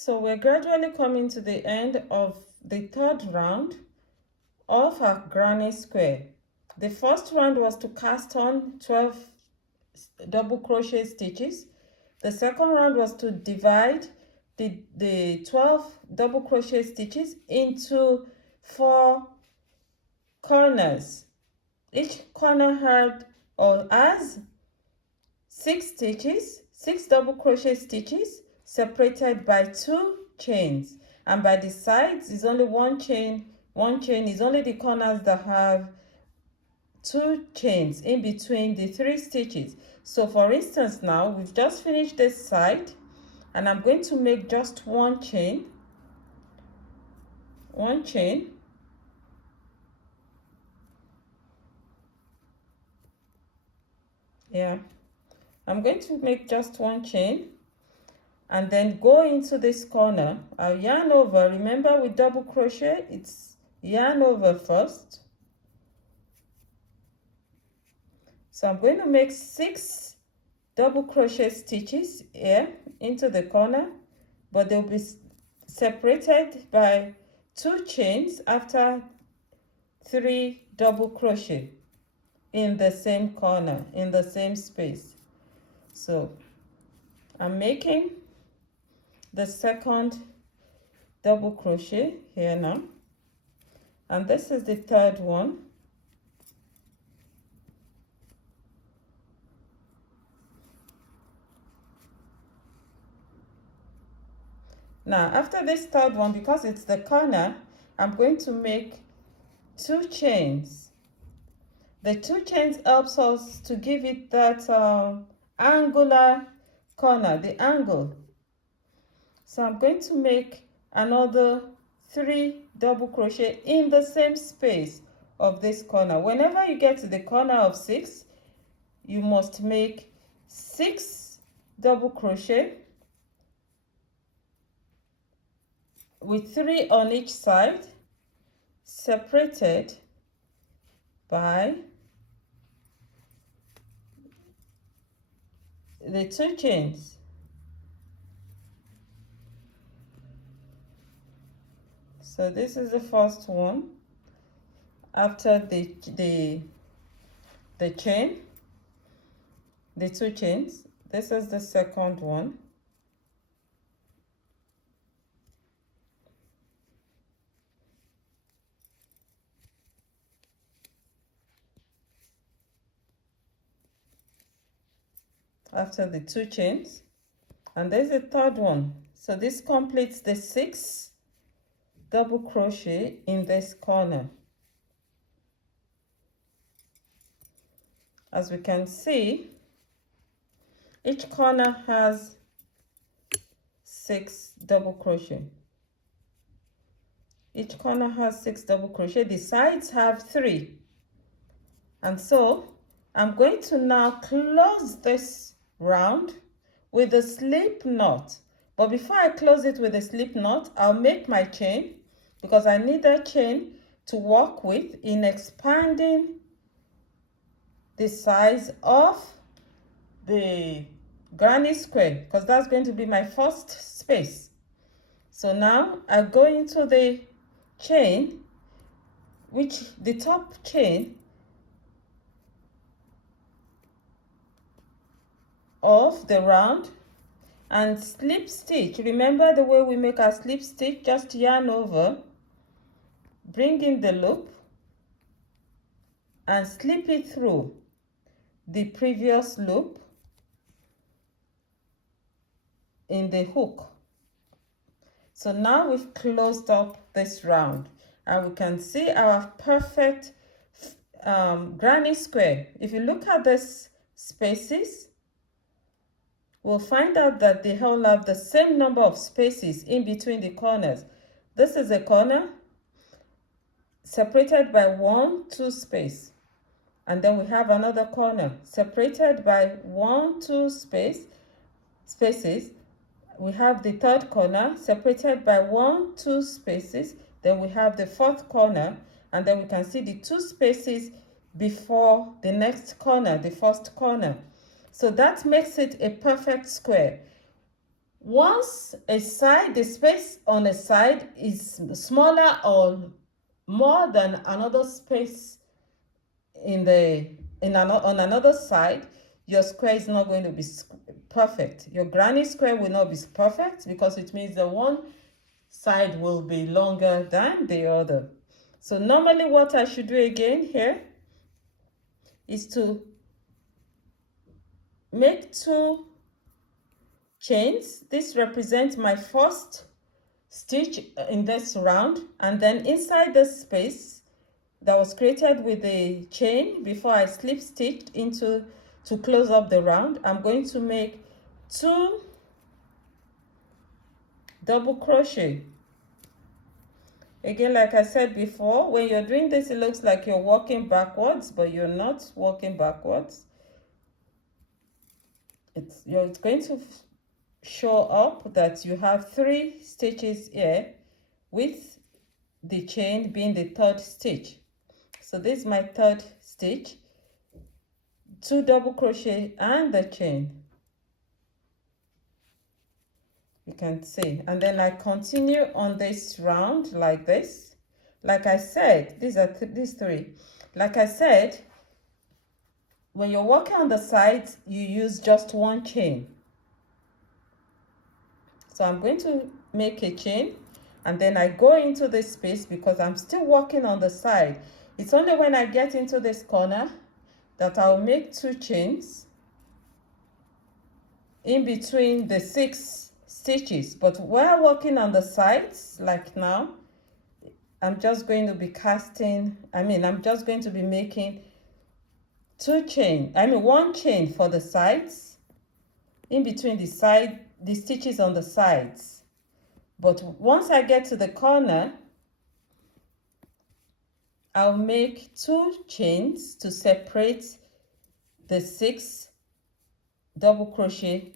So we're gradually coming to the end of the third round of our granny square. The first round was to cast on 12 double crochet stitches. The second round was to divide the 12 double crochet stitches into 4 corners. Each corner had or has 6 stitches, 6 double crochet stitches separated by 2 chains, and by the sides is only one chain. One chain is only the corners that have 2 chains in between the 3 stitches. So for instance, now we've just finished this side and I'm going to make just one chain, yeah, I'm going to make just one chain and then go into this corner. I'll yarn over. Remember, with double crochet it's yarn over first. So I'm going to make 6 double crochet stitches here into the corner, but they'll be separated by 2 chains after 3 double crochet in the same corner, in the same space. So I'm making the second double crochet here now, and this is the third one. Now after this third one, because it's the corner, I'm going to make 2 chains. The 2 chains helps us to give it that angular corner, the angle. So I'm going to make another 3 double crochet in the same space of this corner. Whenever you get to the corner of 6, you must make 6 double crochet with 3 on each side, separated by the 2 chains. So this is the first one after the chain, the 2 chains. This is the second one. After the 2 chains, and there's the third one. So this completes the 6 double crochet in this corner. As we can see, each corner has 6 double crochet. Each corner has 6 double crochet. The sides have 3, and so I'm going to now close this round with a slip knot. But before I close it with a slip knot, I'll make my chain, because I need that chain to work with in expanding the size of the granny square, because that's going to be my first space. So now I go into the chain, which the top chain of the round, and slip stitch. Remember the way we make our slip stitch? Just yarn over, bring in the loop and slip it through the previous loop in the hook. So now we've closed up this round and we can see our perfect granny square. If you look at these spaces, we'll find out that they all have the same number of spaces in between the corners. This is a corner separated by 1, 2 space. And then we have another corner separated by 1, 2 spaces. We have the third corner separated by 1, 2 spaces. Then we have the fourth corner, and then we can see the 2 spaces before the next corner, the first corner. So that makes it a perfect square. Once a side, the space on a side is smaller or more than another space on another side, your square is not going to be perfect. Your granny square will not be perfect because it means the one side will be longer than the other. So normally what I should do again here is to make 2 chains. This represents my first stitch in this round, and then inside the space that was created with the chain before I slip stitched into to close up the round, I'm going to make 2 double crochet. Again, like I said before, when you're doing this, it looks like you're walking backwards, but you're not walking backwards. It's going to show up that you have 3 stitches here, with the chain being the 3rd stitch. So this is my 3rd stitch, 2 double crochet and the chain, you can see, and then I continue on this round like this. Like I said, these 3. Like I said, when you're working on the sides, you use just 1 chain. So I'm going to make a chain, and then I go into this space because I'm still working on the side. It's only when I get into this corner that I'll make 2 chains in between the 6 stitches. But while working on the sides, like now, I'm just going to be I'm just going to be making 1 chain for the sides, in between the stitches on the sides. But once I get to the corner, I'll make 2 chains to separate the 6 double crochet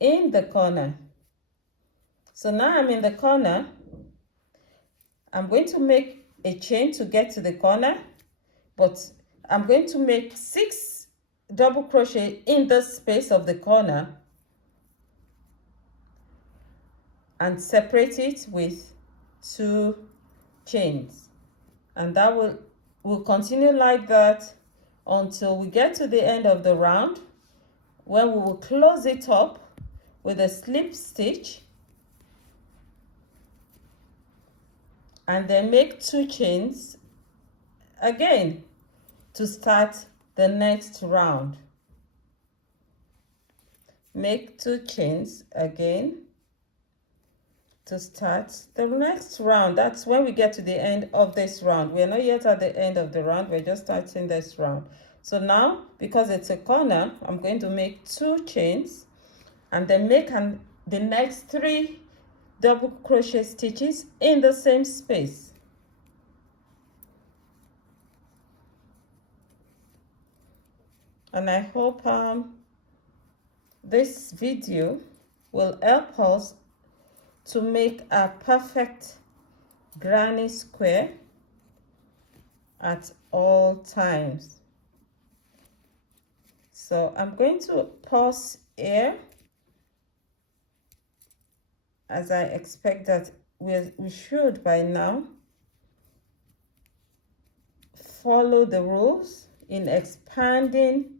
in the corner. So now I'm in the corner. I'm going to make a chain to get to the corner, but I'm going to make 6 double crochet in the space of the corner and separate it with 2 chains, and that will continue like that until we get to the end of the round, when we will close it up with a slip stitch and then make 2 chains again to start the next round. Make 2 chains again to start the next round. That's when we get to the end of this round. We're not yet at the end of the round, we're just starting this round. So now, because it's a corner, I'm going to make 2 chains and then make the next 3 double crochet stitches in the same space. And I hope this video will help us to make a perfect granny square at all times. So I'm going to pause here, as I expect that we should by now follow the rules in expanding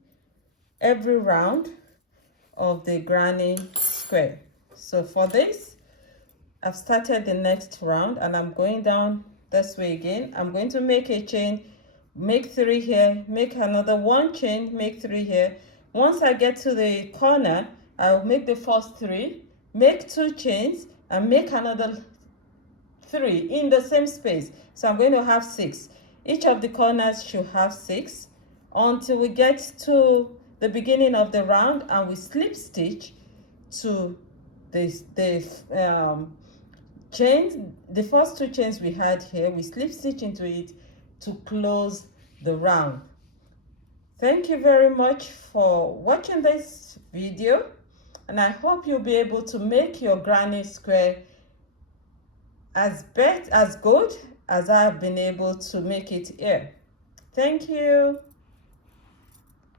every round of the granny square. So for this, I've started the next round and I'm going down this way again. I'm going to make a chain, make 3 here, make another 1 chain, make 3 here. Once I get to the corner, I'll make the first 3, make 2 chains and make another 3 in the same space. So I'm going to have 6. Each of the corners should have 6 until we get to the beginning of the round and we slip stitch to the chains, the first 2 chains we had here. We slip stitch into it to close the round. Thank you very much for watching this video, and I hope you'll be able to make your granny square as good as I've been able to make it here. Thank you.